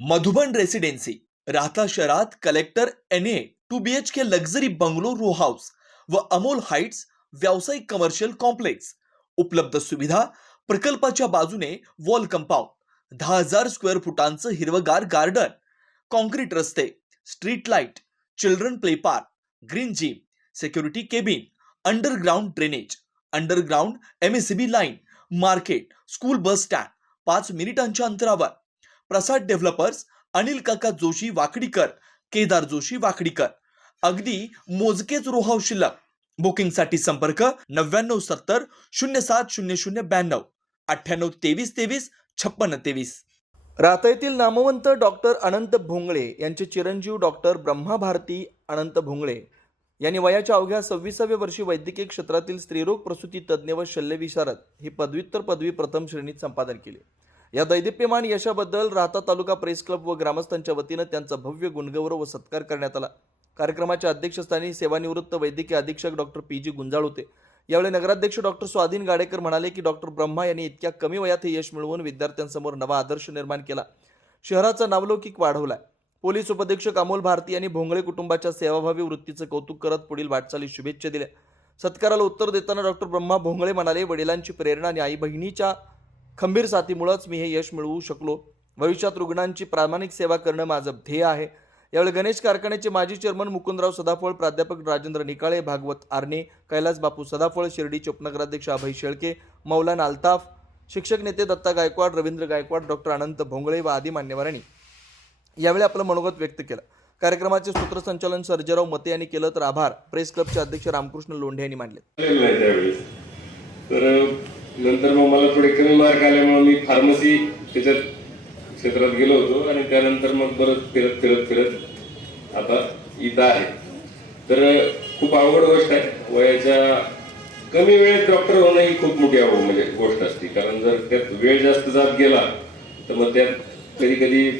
Madhuban residency Rahata शहरात collector NA 2 BHK luxury bungalow row house व Amol heights व्यावसायिक कमर्शियल कॉम्प्लेक्स. उपलब्ध सुविधा प्रकल्पाच्या बाजूने वॉल कंपाऊंड, 10,000 स्क्वेअर फुटांचं हिरवगार गार्डन, कॉन्क्रीट रस्ते, street light, children play park, green gym, security cabin, underground drainage, underground MSCB line, market, school bus stand 5 मिनिटांच्या अंतरावर. प्रसाद डेव्हलपर्स, अनिल काका जोशी वाकडीकर, केदार जोशी वाकडीकर. अगदी मोजकेच रो हाऊस शिल्लक. बुकिंगसाठी संपर्क 9970 070092 982323 5623. राहता येथील नामवंत डॉक्टर अनंत भोंगळे यांचे चिरंजीव डॉक्टर ब्रह्माभारती अनंत भोंगळे यांनी वयाच्या अवघ्या 26व्या वर्षी वैद्यकीय क्षेत्रातील स्त्रीरोग प्रसूती तज्ज्ञ व शल्यविशारद ही पदव्युत्तर पदवी प्रथम श्रेणीत संपादन केले. या दैदिप्यमान यशाबद्दल राहता तालुका प्रेस क्लब व ग्रामस्थांच्या वतीनं त्यांचा भव्य गुणगौरव व सत्कार करण्यात आला. कार्यक्रमाच्या अध्यक्षस्थानी सेवानिवृत्त वैद्यकीय अधीक्षक डॉक्टर PG गुंजाळ होते. यावेळी नगराध्यक्ष डॉक्टर स्वाधीन गाडेकर म्हणाले की डॉक्टर ब्रह्मा यांनी इतक्या कमी वयात हे यश मिळवून विद्यार्थ्यांसमोर नवा आदर्श निर्माण केला, शहराचा नावलौकिक वाढवलाय. पोलीस उपाधीक्षक अमोल भारती यांनी भोंगळे कुटुंबाच्या सेवाभावी वृत्तीचं कौतुक करत पुढील वाटचालीस शुभेच्छा दिल्या. सत्काराला उत्तर देताना डॉक्टर ब्रह्मा भोंगळे म्हणाले, वडिलांची प्रेरणा आणि आई बहिणीच्या खंबीर साथीमुळेच मी हे यश मिळवू शकलो. भविष्यात रुग्णांची प्रामाणिक सेवा करणं माझं ध्येय आहे. यावेळी गणेश कारखान्याचे माजी चेअरमन मुकुंदराव सदाफळ, प्राध्यापक राजेंद्र निकाळे, भागवत आर्णे, कैलास बापू सदाफळ, शिर्डीचे उपनगराध्यक्ष अभय शेळके, मौलाना अल्ताफ, शिक्षक नेते दत्ता गायकवाड, रवींद्र गायकवाड, डॉक्टर अनंत भोंगळे व आदी मान्यवरांनी यावेळी आपलं मनोगत व्यक्त केलं. कार्यक्रमाचे सूत्रसंचालन सर्जेराव मते यांनी केलं, तर आभार प्रेस क्लबचे अध्यक्ष रामकृष्ण लोंढे यांनी मानले. तर नंतर मग मला थोडे कमी मार्क आल्यामुळे मी फार्मसी त्याच्यात क्षेत्रात गेलो होतो आणि त्यानंतर मग परत फिरत आता इथं आहे. तर खूप अवघड गोष्ट आहे. वयाच्या कमी वेळेत डॉक्टर होणं ही खूप मोठी म्हणजे गोष्ट असते. कारण जर त्यात वेळ जास्त जात गेला तर मग त्यात कधी कधी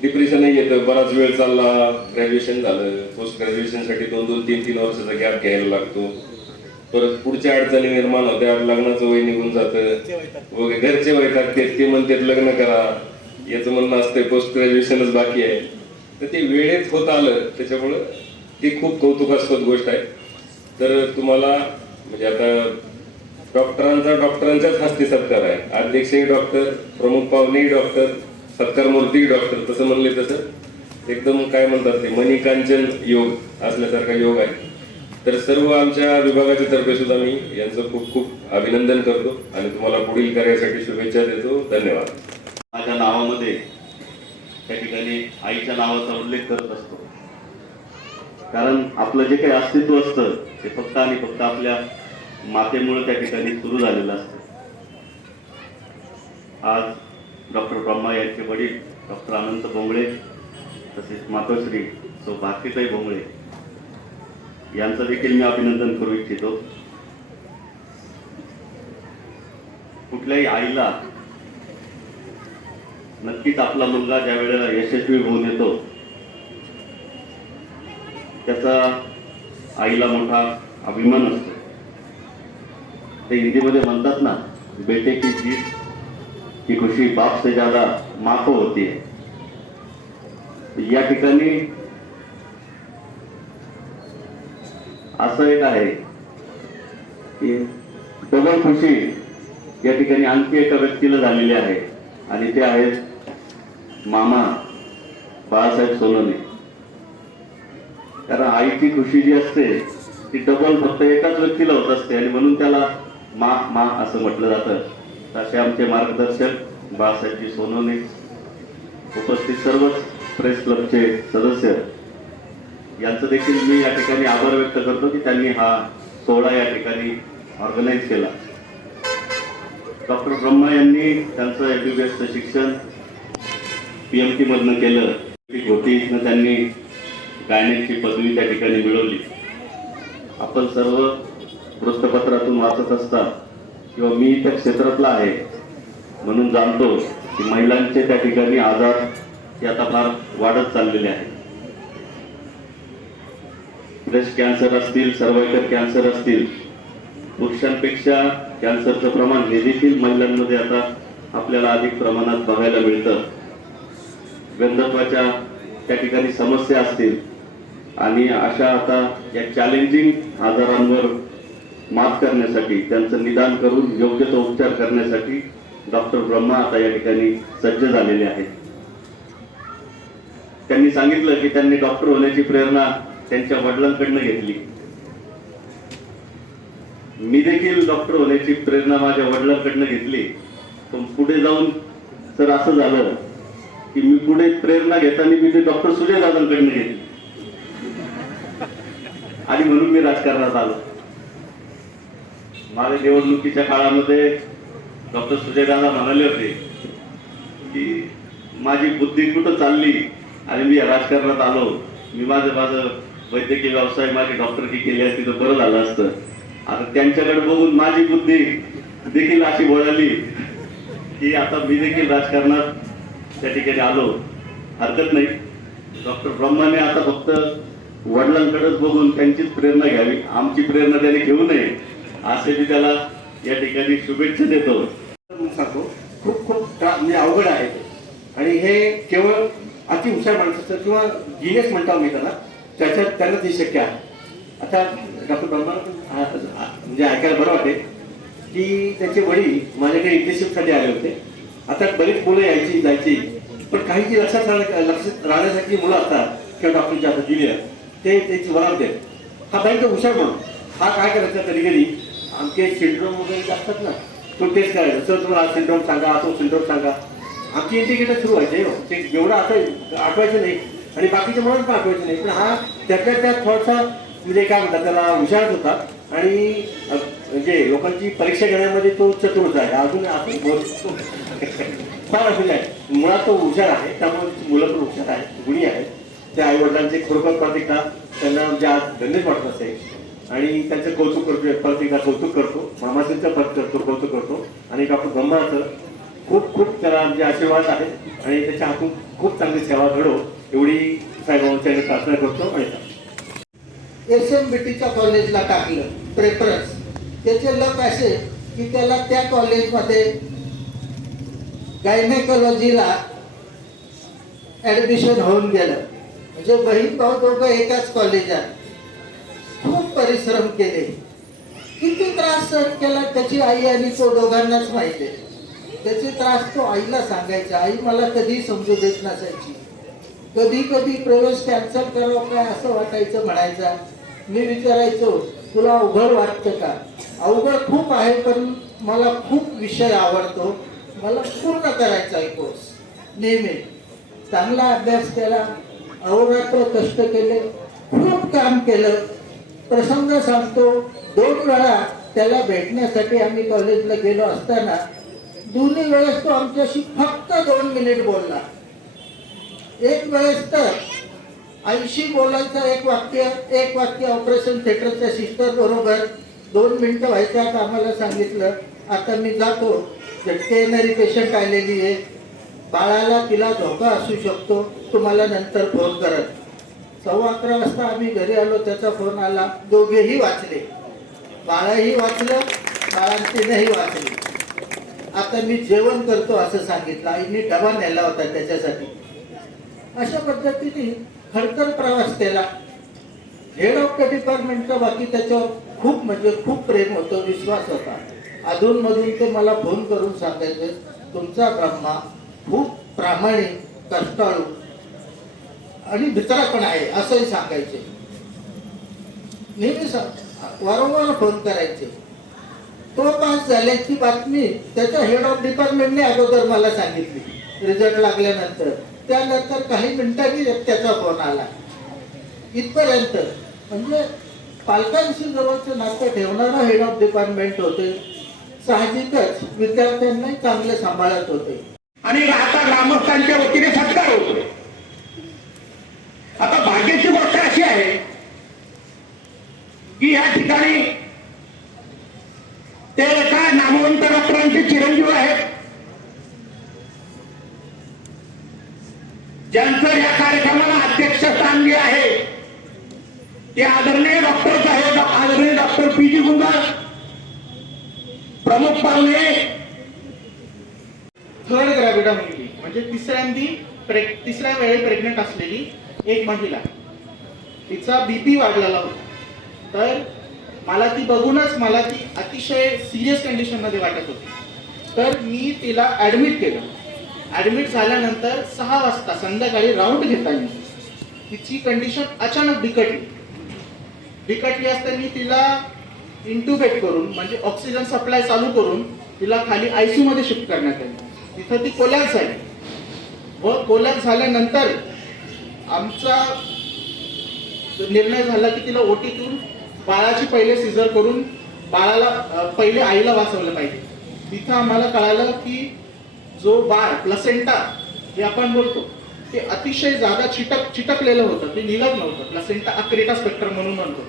डिप्रेशनही येतं. बराच वेळ चालला, ग्रॅज्युएशन झालं, पोस्ट ग्रॅज्युएशनसाठी 2-3 वर्षाचा गॅप घ्यायला लागतो. परत पुढच्या अडचणी निर्माण होत्या, लग्नाचं वय निघून जातं वगैरे, घरचे वय टाकतात, ते म्हणतात लग्न करा, याचं म्हणणं असतंय पोस्ट ग्रॅज्युएशनच बाकी आहे. तर ते वेळेत होत आलं, त्याच्यामुळं ती खूप कौतुकास्पद गोष्ट आहे. तर तुम्हाला म्हणजे आता डॉक्टरांच्याच हस्ते सत्कार आहे. अध्यक्षही डॉक्टर, प्रमुख पाहुणेही डॉक्टर, सत्कार मूर्ती डॉक्टर, तसं म्हणले तसं एकदम काय म्हणतात ते मणिकांचन योग असल्यासारखा योग आहे. तर सर्व आमच्या विभागाच्या तर्फे सुद्धा मी यांचं खूप खूप अभिनंदन करतो आणि तुम्हाला पुढील कार्यासाठी शुभेच्छा देतो. धन्यवाद. माझ्या नावामध्ये त्या ठिकाणी आईच्या नावाचा उल्लेख करत असतो. कारण आपलं जे काही अस्तित्व असतं ते फक्त आणि फक्त आपल्या मातेमुळे त्या ठिकाणी सुरू झालेलं असतं. आज डॉक्टर ब्रह्मा यांचे वडील डॉक्टर अनंत भोंगळे तसेच मातोश्री सौ भारतीताई भोंगळे यांचं देखील मी अभिनंदन करू इच्छितो. कुठल्याही आईला नक्कीच आपला मुलगा ज्या वेळेला यशस्वी होऊन येतो त्याचा आईला मोठा अभिमान असतो. ते हिंदीमध्ये म्हणतात ना, बेटे की जीत की खुशी बाप से ज्यादा माँ को होती है. या ठिकाणी असं एक आहे की डबल खुशी या ठिकाणी आणखी एका व्यक्तीला झालेली आहे आणि ते आहेत मामा बाळासाहेब सोनवणे. कारण आईची खुशी जी असते ती डबल फक्त एकाच व्यक्तीला होत असते आणि म्हणून त्याला मा असं म्हटलं जातं. असे आमचे मार्गदर्शक बाळासाहेबजी सोनवणे, उपस्थित सर्वच प्रेस क्लबचे सदस्य यांचं देखील मी या ठिकाणी आभार व्यक्त करतो की त्यांनी हा सोहळा या ठिकाणी ऑर्गनाईज केला. डॉक्टर ब्रह्मा यांनी त्यांचं MBBSचं शिक्षण PMT मधनं केलं. घोटीतनं त्यांनी गायनेकची पदवी त्या ठिकाणी मिळवली. आपण सर्व वृत्तपत्रातून वाचत असता किंवा मी त्या क्षेत्रातला आहे म्हणून जाणतो की महिलांचे त्या ठिकाणी आजार हे आता फार वाढत चाललेले आहेत. ब्रेस्ट कॅन्सर असतील, सर्वायकल कॅन्सर असतील, पुरुषांपेक्षा कॅन्सरचं प्रमाण हे देखील महिलांमध्ये आता आपल्याला अधिक प्रमाणात बघायला मिळतं. गंधत्वाच्या त्या ठिकाणी समस्या असतील आणि अशा आता या चॅलेंजिंग आजारांवर मात करण्यासाठी त्यांचं निदान करून योग्य तो उपचार करण्यासाठी डॉक्टर ब्रह्मा आता या ठिकाणी सज्ज झालेले आहेत. त्यांनी सांगितलं की त्यांनी डॉक्टर होण्याची प्रेरणा त्यांच्या वडिलांकडनं घेतली. मी देखील डॉक्टर होण्याची प्रेरणा माझ्या वडिलांकडनं घेतली. पण पुढे जाऊन जर असं झालं की मी पुढे प्रेरणा घेताना मी ते डॉक्टर सुजय दादांकडनं घेतली आणि म्हणून मी राजकारणात आलो. माझ्या निवडणुकीच्या काळामध्ये डॉक्टर सुजय दादा म्हणाले होते की माझी बुद्धी कुठं चालली आणि मी राजकारणात आलो. मी माझं वैद्यकीय व्यवसाय माझी डॉक्टरकी केली असती तर बरं झालं असतं. आता त्यांच्याकडे बघून माझी बुद्धी देखील अशी वळाली की आता मी देखील राजकारणात त्या ठिकाणी आलो. हरकत नाही. डॉक्टर ब्रह्माने आता फक्त वडिलांकडेच बघून त्यांचीच प्रेरणा घ्यावी, आमची प्रेरणा त्याने घेऊ नये असे मी त्याला या ठिकाणी शुभेच्छा देतो. सांगतो खूप म्हणजे अवघड आहे आणि हे केवळ अति हुशार माणसाचं किंवा जिनियस म्हणता मी त्याला त्यांना ते शक्य आहे. आता डॉक्टर ब्रह्मा म्हणजे ऐकायला बरं वाटेल की त्यांचे वडील माझ्याकडे इंटर्नशिपसाठी आले होते. आता बरीच मुलं यायची जायची, पण काही जी लक्षात राहण्यासाठी मुलं असतात किंवा डॉक्टरचे असतात ज्युनियर ते त्याची वरावते. हा भयंकर हुशार म्हणून हा काय करायचा कधी कधी आमचे सिंड्रोम वगैरे असतात ना तो टेस्ट करायचा. सर तुम्हाला हा सिंड्रोम सांगा, तो सिंड्रोम सांगा. आमची इंडिकेटर सुरू व्हायचे ते एवढं आठवायचं नाही आणि बाकीच्या मुलांना पण आठवायचं नाही. पण हा त्यातल्या त्यात थोडासा म्हणजे काय म्हणतात त्याला हुशारच होता आणि म्हणजे लोकांची परीक्षा घेण्यामध्ये तो चतुर्थ आहे. अजून आपण फार असं आहे मुळात तो हुशार आहे. त्यामुळे मुलं पण हुशार आहे, गुणी आहेत. त्या आईवडिलांचे खरोखर प्रतिका त्यांना म्हणजे आज धन्यच वाटत असेल आणि त्यांचं कौतुक करतो. प्रतिका कौतुक करतो, मामाचं कौतुक करतो आणि डॉक्टर ब्रह्माचं खूप त्याला म्हणजे आशीर्वाद आहे आणि त्याच्या हातून खूप चांगली सेवा घडो एवढी साहेबांच्या प्रार्थना करतो. आणि SMBTच्या कॉलेजला टाकलं प्रेफरन्स. त्याचे लक असे की त्याला त्या कॉलेजमध्ये गायनेकॉलॉजीला ॲडमिशन होऊन गेलं. म्हणजे बहीण भाऊ दोघं एकाच कॉलेजात. खूप परिश्रम केले, किती त्रास सहन केला त्याची आई आणि तो दोघांनाच माहिती आहे. त्याचे त्रास तो आईला सांगायचा. आई मला कधी समजू देत नसायची. कधी कधी प्रवेश कॅन्सल करावं काय असं वाटायचं म्हणायचा. मी विचारायचो तुला अवघड वाटतं का? अवघड खूप आहे पण मला खूप विषय आवडतो, मला पूर्ण करायचा आहे कोर्स. नेहमी चांगला अभ्यास केला, अहोरात्र कष्ट केले, खूप काम केलं. प्रसंग सांगतो 2 वेळा त्याला भेटण्यासाठी आम्ही कॉलेजला गेलो असताना दोन्ही वेळेस तो आमच्याशी फक्त 2 मिनिट बोलला. एक वेळेस तर 80 बोलायचं एक वाक्य ऑपरेशन थिएटरच्या सिस्टर बरोबर 2 मिनिटं व्हायच्यात आम्हाला सांगितलं आता मी जातो, झटके येणारी पेशंट आलेली आहे, बाळाला तिला धोका असू शकतो, तुम्हाला नंतर फोन करत. 11:15 वाजता आम्ही घरी आलो, त्याचा फोन आला. दोघेही वाचले, बाळाही वाचलं, बाळांतीनंही वाचली. आता मी जेवण करतो असं सांगितलं. आईने डबा नेला होता त्याच्यासाठी. अशा पद्धतीने खडतर प्रवास केला. हेड ऑफ द डिपार्टमेंटचा बाकी त्याच्यावर खूप म्हणजे खूप प्रेम होतं, विश्वास होता. अधूनमधून ते मला फोन करून सांगायचे तुमचा ब्रह्मा खूप प्रामाणिक, कष्टाळू आणि भित्रा पण आहे असंही सांगायचे. नेहमी वारंवार फोन करायचे. तो पास झाल्याची बातमी त्याच्या हेड ऑफ डिपार्टमेंटने अगोदर मला सांगितली रिझल्ट लागल्यानंतर. त्यानंतर काही मिनिटांनी त्याचा फोन आला. इथपर्यंत म्हणजे पालकांशी जवळचं नातं ठेवणारा हेड ऑफ डिपार्टमेंट होते. साहजिकच विद्यार्थ्यांनाही चांगले सांभाळत होते आणि राहता ग्रामस्थांच्या वतीने सत्कार होतो. आता भाग्याची गोष्ट अशी आहे की या ठिकाणी ते एका नामवंत डॉक्टरांचे चिरंजीव आहेत ज्यांचं या कार्यक्रमाला अध्यक्षस्थान जे आहे ते आदरणीय डॉक्टर साहेब आदरणीय डॉक्टर PG गुंजाळ प्रमुख पाहुणे. थर्ड ग्रॅव्हिडा मुलगी म्हणजे तिसऱ्यांदी तिसऱ्या वेळी प्रेग्नंट असलेली एक महिला, तिचा BP वाढलेला होता. तर मला ती बघूनच मला ती अतिशय सिरियस कंडिशनमध्ये वाटत होती. तर मी तिला ॲडमिट केलं. ॲडमिट झाल्यानंतर 6 वाजता संध्याकाळी राऊंड घेताना तिची कंडिशन अचानक बिकटली असताना तिला इंटुबेट करून म्हणजे ऑक्सिजन सप्लाय चालू करून तिला खाली ICU मध्ये शिफ्ट करण्यात आली. तिथं ती कोलॅप्स झाली व कोलॅप्स झाल्यानंतर आमचा निर्णय झाला की तिला ओटीतून बाळाची पहिले सिझर करून बाळाला पहिले आईला वाचवलं पाहिजे. तिथं आम्हाला कळालं की जो बाळ प्लसेंटा जे आपण बोलतो ते अतिशय जादा चिटकलेलं होतं, ते निघत नव्हतं. प्लसेंटा अक्रेटा स्पेक्ट्रम म्हणून म्हणतो.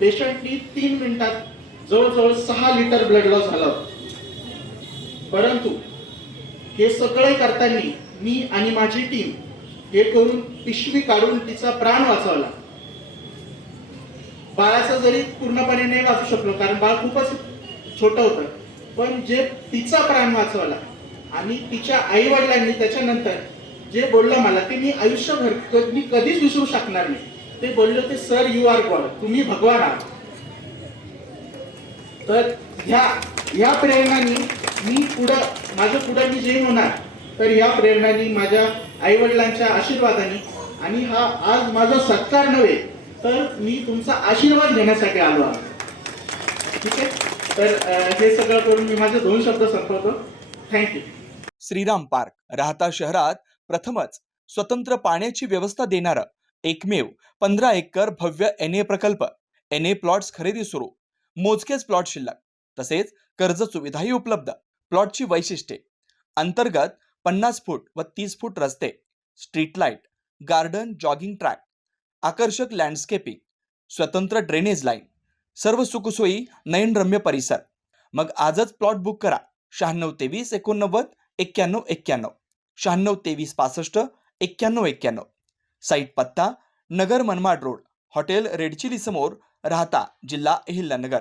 पेशंटनी 3 मिनिटात जवळजवळ 6 लिटर ब्लड लॉस झाला होता. परंतु हे सगळे करताना मी आणि माझी टीम हे करून पिशवी काढून तिचा प्राण वाचवला. बाळाचा जरी पूर्णपणे नाही वाचू शकलो कारण बाळ खूपच छोटं होतं, पण जे तिचा प्राण वाचवला आणि तिच्या आई वडिलांनी त्याच्यानंतर जे बोललं मला ते मी आयुष्यभर मी कधीच विसरू शकणार नाही. ते बोलले होते, सर यू आर गॉड, तुम्ही भगवान आहात. तर ह्या प्रेरणांनी मी माझ्या पुढं मी जे होणार तर ह्या प्रेरणांनी माझ्या आई वडिलांच्या आशीर्वादाने आणि हा आज माझा सत्कार नव्हे तर मी तुमचा आशीर्वाद घेण्यासाठी आलो आहे. ठीक आहे. तर हे सगळं करून मी माझे 2 शब्द संपवतो. थँक्यू. श्रीराम पार्क राहता शहरात प्रथमच स्वतंत्र पाण्याची व्यवस्था देणारं एकमेव 15 एकर भव्य NA प्रकल्प. NA प्लॉट्स खरेदी सुरू. मोजकेच प्लॉट शिल्लक. तसेच कर्ज सुविधाही उपलब्ध. प्लॉटची वैशिष्ट्ये: अंतर्गत 50 फूट व 30 फूट रस्ते, street light, garden, jogging track, आकर्षक लँडस्केपिंग, स्वतंत्र ड्रेनेज लाईन, सर्व सुखसोयी, नयनरम्य परिसर. मग आजच प्लॉट बुक करा. 9623 89 91 91, 9623 65 91 91. साईट पत्ता: Nagar Manmad road, hotel red chilli समोर, राहता, जिल्हा अहिल्यानगर.